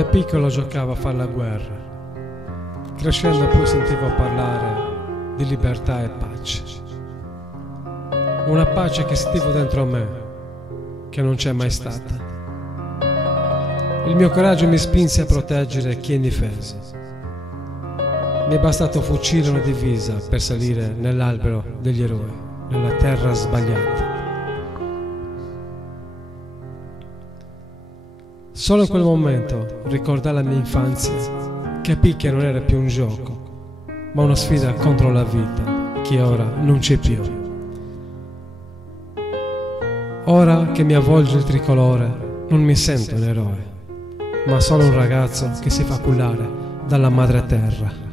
Da piccolo giocavo a fare la guerra. Crescendo poi sentivo parlare di libertà e pace. Una pace che sentivo dentro me, che non c'è mai stata. Il mio coraggio mi spinse a proteggere chi è indifeso. Mi è bastato un fucile e una divisa per salire nell'albero degli eroi, nella terra sbagliata. Solo in quel momento ricordai la mia infanzia, capii che non era più un gioco, ma una sfida contro la vita, che ora non c'è più. Ora che mi avvolge il tricolore, non mi sento un eroe, ma solo un ragazzo che si fa cullare dalla madre terra.